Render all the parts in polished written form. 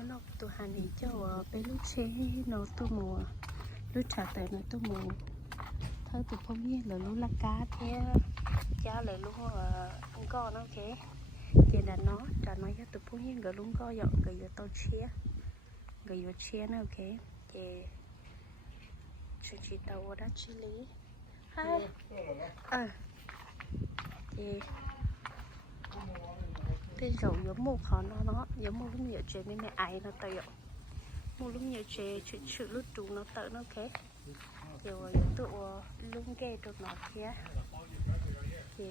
nó nộp tụ hành thì cho bé lúc xe nó tụ mùa lúc trả tới nó tụ mùa thôi tụ không biết là lúc là cá thế cha lại lúc không có nó thế thì là nó trả nó cho tụ không biết gần lúc có dọn gần giờ tao chia gần giờ chia nó ok thì chuyện chị tàu đã xử lý hai thì cái dầu giống một họ nó giống một lúc nhiều chuyện nên ai nó tự một lúc nhiều chuyện chuyện sự lúc trùng nó tự nó ok rồi tụ lưng kê được nó kia thì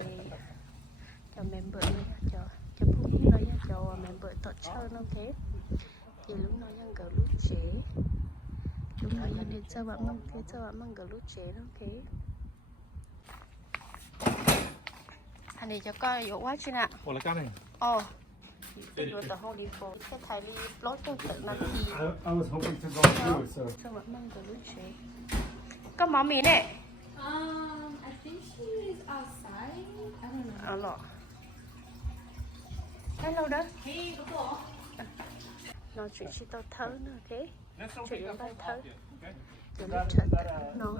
cho member này cho phụ nữ nói cho member tốt chơi nó thế thì lúc nóยัง gỡ lúc chế lúc nóยังnên cho bạn mang gỡ lúc chế nó ok anh này cho coi dỗ quá chứ nè ủa là cá này You're the holy four. Cái thầy đi lót cho tự nó thì. I was hoping to go through it, so. Sao mà mang cái lúc chế? Có mỏ mì này. I think she's outside. I don't know. Lọ. Hello đó. Hey, cô. Nó chuyện chỉ tao thớ nữa thế. Chuyện nó bay thớ. Chuyện Is nó that chật nó.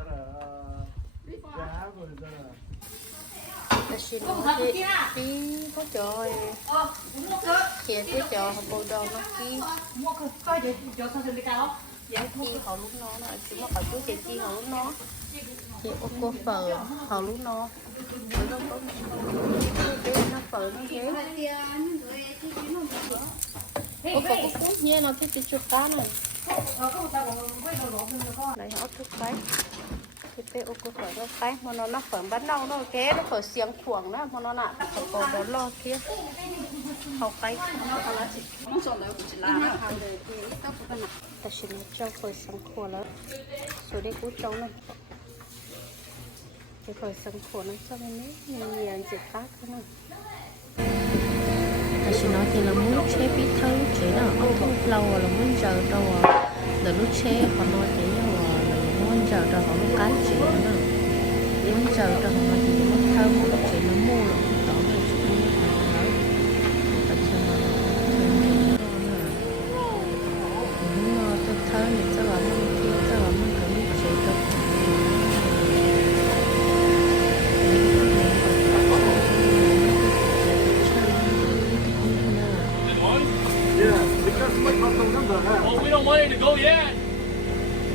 Là xin nó đi có trời. Kia cái trời họ bầu đầu nó kia. Coi để cho sao được cao. Chi họ lúc nó chúng nó phải chú chị chi họ lúc nó. Chị ô cô phở họ lúc nó. Nó phở nó thế. Ô cô cút nhé nó cái chuột cá này. Này họ thức cái. Thì bé ô cô phở nó cái mà nó phở bắn đâu nó kế nó phở xiềng khuẩn đó mà nó nặng phở cổ đó lo kia. Học cái ta xin cho phơi sáng khôแล้วrồi đây cú trâu này cái phơi sáng khô nó cho nên nhiều gì khác nữa ta xin nói thì là muốn chế bí thâu chế là ông không lâu là muốn giờ đâu là lúc chế họ nói chế là muốn giờ đâu họ lúc cái chế nữa muốn giờ đâu họ nói thì muốn thâu muốn chế nó mua là cũng tỏ về thơ thì cho vào măng kia cho vào măng cái lúc chế được Well, we don't want it to go yet.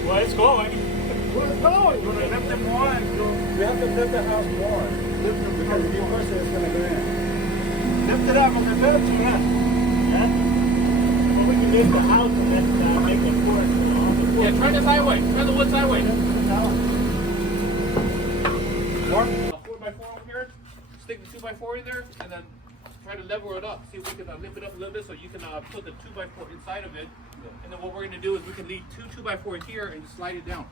Well, it's going. Well, it's going. We're going to lift them one. We have to lift the house more. Lift them because the compressor is going to go in. Lift it up and prepare to that. Yeah? Well, we can lift the house and then make it work. Yeah, try the sideway. Try the wood sideway. 4x4 over here. Stick the 2x4 in there and then try to level it up. See if we can lift it up a little bit so you can put the 2x4 inside of it. And then what we're going to do is we can leave two 2x4s here and slide it down.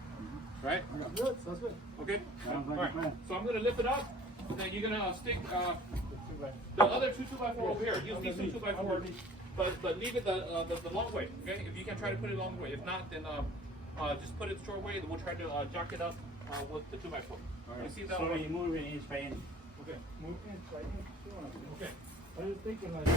Right? Good. Sounds good. Okay? Sounds like all a plan. right. So I'm going to lift it up. And then you're going to stick the other two 2x4 over here. Use these two 2x4. But leave it the long way. Okay? If you can try to put it long way. If not, then just put it short way. Then we'll try to jack it up with the 2x4. Right. You see that So one? you move it in Spain. Okay. Move in Spain. Okay. I was thinking like.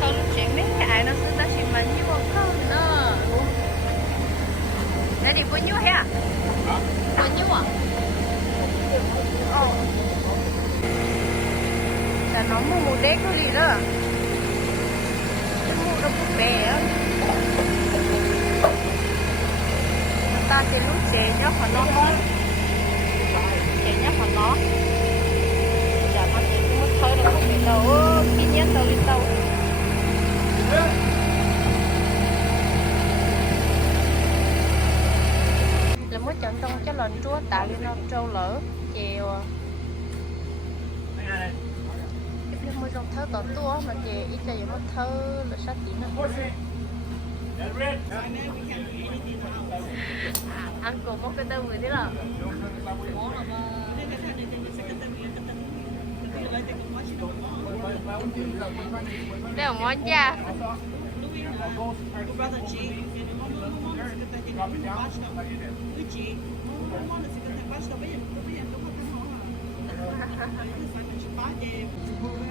thôi lúc chuyện mấy cái nó sẽ ta chỉ mà như một con nữa đây đi bao nhiêu hả bao nhiêu à là nó mua một đế có gì đó mua đâu có bè ta thì lúc chế nhá còn nó chế nhá còn nó chả nó chế cũng mất thôi là không phải đâu khi nhét tàu lên tàu là mới chọn trong cái lần chúa tạo lên nó trâu lỡ chiều cái mới trong thơ tỏ tua mà chị ít cho dùng nó thơ là sát tí nữa ăn cùng một cái đơn người thế nào đây là món cha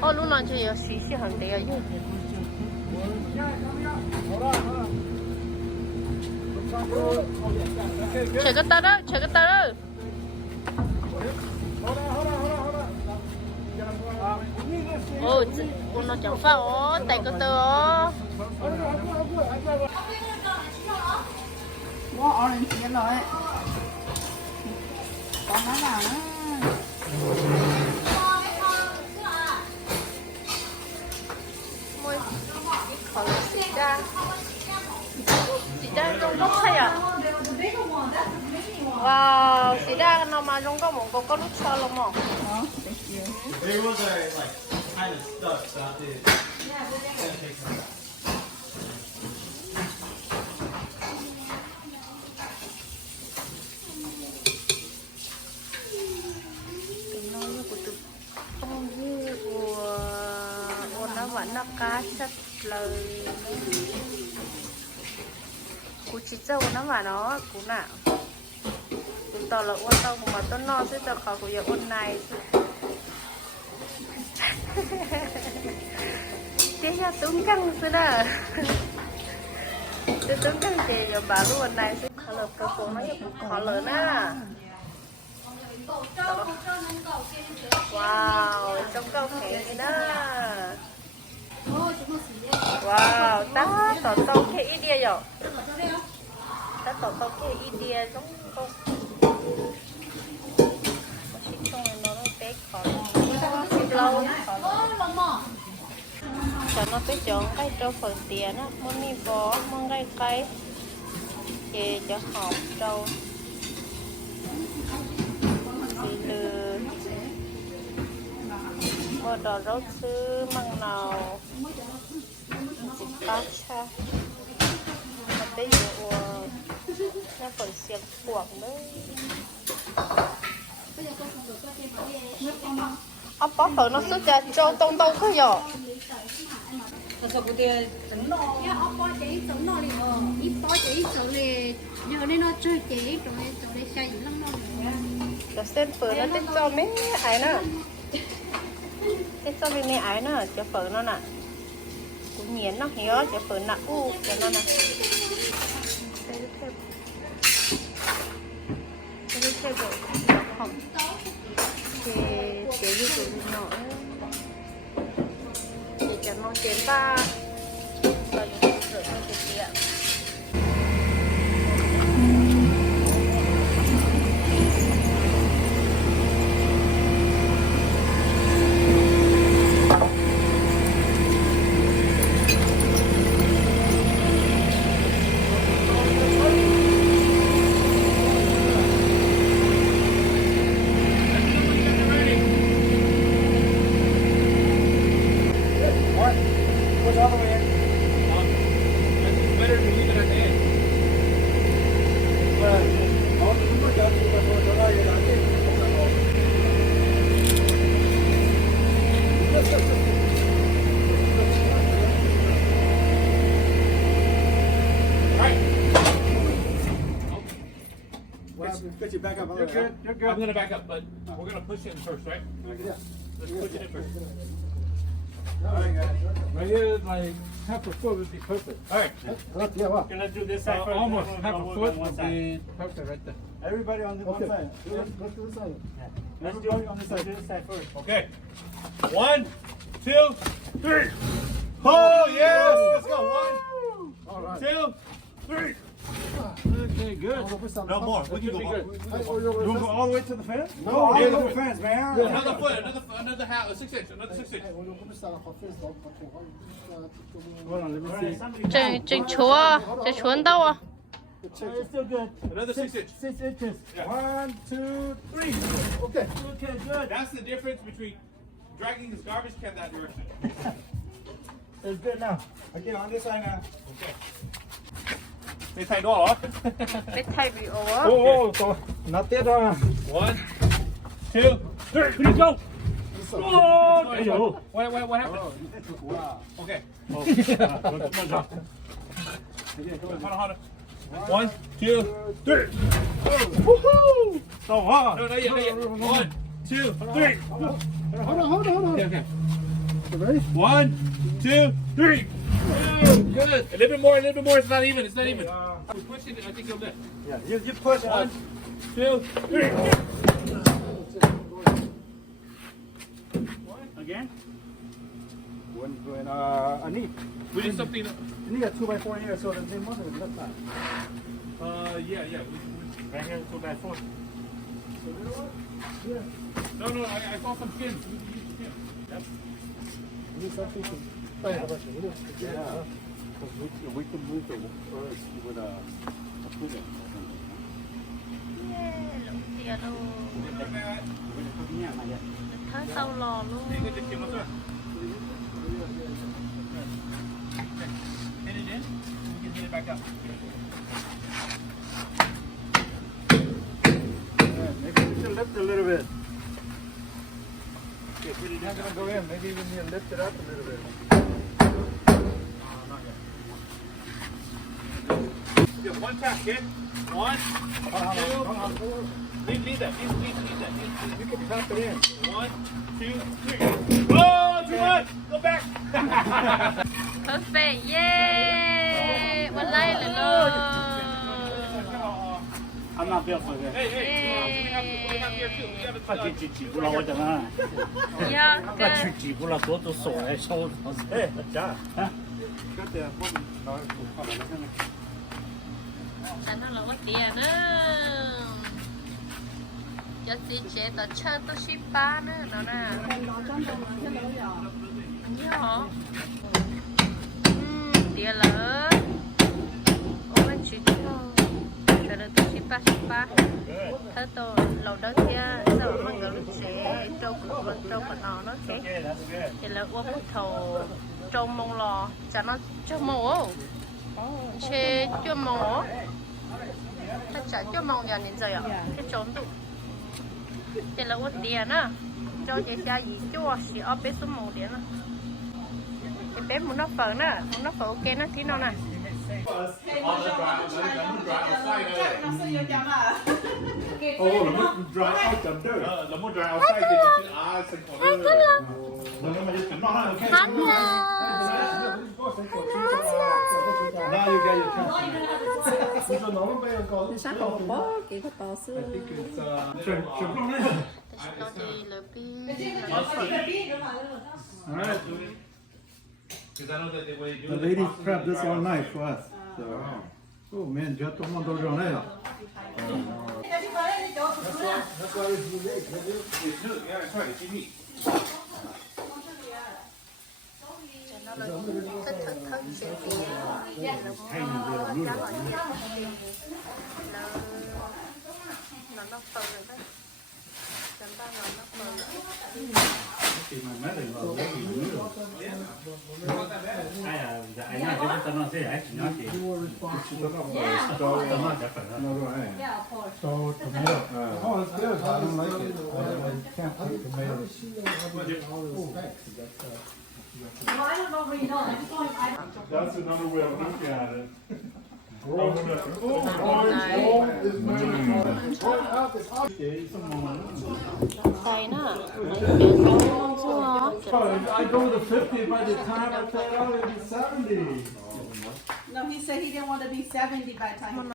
Ô lúc nào chị có xí xí hàng đấy chứ. Chạy cái ta đó, chạy cái ta đó. Ồ, nó chẳng phải ó, tay cái tơ ó. Có orange vậy rồi. Còn nó nào nữa. Môi, khó là xí ra. Xí ra trong gốc hay à? Wow, xí ra nó mà trong gốc một có lúc cho lắm mà. There was a like kind of stuck, so I did. Gonna take some. Không như của nó vẫn nó cá chất lời của chị châu nó và nó cũng nào cũng tao là ôn tao mà tao no sẽ tao khó của giờ ôn này thế là túng căng xưa đó tôi túng căng chị giờ bà luôn này sẽ khó lợp cái cổ nó cũng khó lớn á. Wow, trong câu khẽ gì đó. Wow, ta tỏ tàu khẽ ít đi rồi. Ta tỏ tàu khẽ ít đi giống câu. Chỉ trong này nó bé khó lâu khó. Cho nó bé chọn cái trâu phần tiền á, muốn đi bó, muốn cái về cho hộp trâu. Từ mua đồ rau sư măng nào cá cha mà bây giờ nó phải xiên quảng đấy ông bó phở nó xuất ra cho tông tông không nhở Sao cái tiền trứng nó. Ya ông bó chế trứng nó đi ít bó chế trứng đi giờ đây nó chơi chế rồi để xay lắm nó. nó xem phở nó tên cho mấy ấy nè tên cho mấy ấy nè cho phở nó nè cũng nghiền nó hiểu cho phở nặng u cho nó nè đây thêm rồi hỏng thì chế như kiểu nhỏ để cho nó chén ba và những rửa cho thịt điện. Get you back up. You're good. You're good. I'm gonna back up, but we're gonna push it in first, right? Yeah. Let's push it in first. All right, guys. Right here, like half a foot would be perfect. All right. Yeah, well, Let's do this side first. Almost half a foot would be perfect right there. everybody on the one side. Let's do this side. Let's do it on this side. Do this side first. Okay. 1, 2, 3. Oh, yes! Let's go. One, All right. 2, 3. Okay, good. No more. We can go more. Good. You want to go all the way to the fence? No, Yeah, all the way to go. the fence, man. Another foot, another half, 6 inch, another 6 inch. Hold on, let me see. Trên chuồn đâu à? It's still good. Another 6 inch. 6 inches. 1, 2, 3. Okay. Okay, good. That's the difference between dragging this garbage can that direction. It's good now. Okay, on this side now. Okay. They tied all off. Biết thay bị ố. Oh, oh, not that one. 1, 2, 3. Here you go. Oh, there you go. What happened? Wow. Okay. Okay, go Hold on. 1, 2, 3. Woohoo! So hard. No, not yet. 1, 2, 3. Hold on. Okay, okay. You ready? 1, 2, 3. Oh, good. A little bit more. It's not even. It's not even. We push it. I think you'll lift. Yeah, you push it. 1, 2, 3. Again. When I need. We need something. You need a 2x4 here, so the same one is left side. Yeah. Right here, 2x4. No, I saw some skins. We can use skins. Yep. You need something to yeah. We can move the first with a pulley. Yeah, lộn tiền luôn. Thấy sau lò luôn. Hit it in. You can hit it back up. Yeah, maybe we should lift a little bit. It's not going to go in. Maybe we need to lift it up a little bit. You have 1 tap, kid. 1, 2. Leave that. You can tap it in. 1, 2, 3. Oh, too much. Go back. Perfect, yay! One line luôn. I'm not built for this. Hey, we have here too. We have Phát triển chỉ bù lao chẳng à? Yeah, Phát good. triển chỉ bù lao tốt tốt sổ hay sâu nó dễ chả? Hả? Cái tiền không nói cũng không phải là cái này. Chẳng nó là có tiền nữa. Cho chị chế tao chơi tao ship ba nữa, đó nè. Nhớ hả? Tiền lỡ. Ủa anh chị không? Rồi là tao ship ba. Thế tôi lâu đó kia, sao mà người lúc sẽ trâu của nó thế. Thì là uống một thầu trâu mông lò, chả nó trâu mông. Chế chưa mông. Nó chả chưa mông giờ nên giờ ạ. Cái trốn tụ. Thì là uống tiền á. Cho chị xa gì chua, chị ốp bé xuống mông tiền á. Thì bé muốn nó phở nè, muốn nó phở ok nó tí nó nè. Oh, nó dry out chấm được. The more dry outside, then you put eyes and color. Nó mà just nó okay. Hello. Now you get your chance. This one nó bây giờ có Sát hộp bó kỹ thuật tỏ xưa. chuẩn không đấy. Nó đi lỡ bi. All right. Because I know that the way you do The ladies prepped this all night for us. So, oh man, yo tomo dos jornadas. That's why it's unique. It's new. Yeah, that's right. It's unique. Cho nó là thức chuyện gì. Nó phở rồi đấy. Chấm ba nó phở rồi. Thì mà mấy lần vào lấy gì nữa rồi. Ai à, anh nói cho tao nói thế ấy, chỉ nói gì. Tao nói chắc phải đó. So tomato. Oh, it's good. I don't like it. I can't eat tomatoes. That's another way of looking at it. Tay nó. Biển nó chưa. I go to 50 by the time I play out, it'll be 70. No, he said he didn't want to be 70 by the time.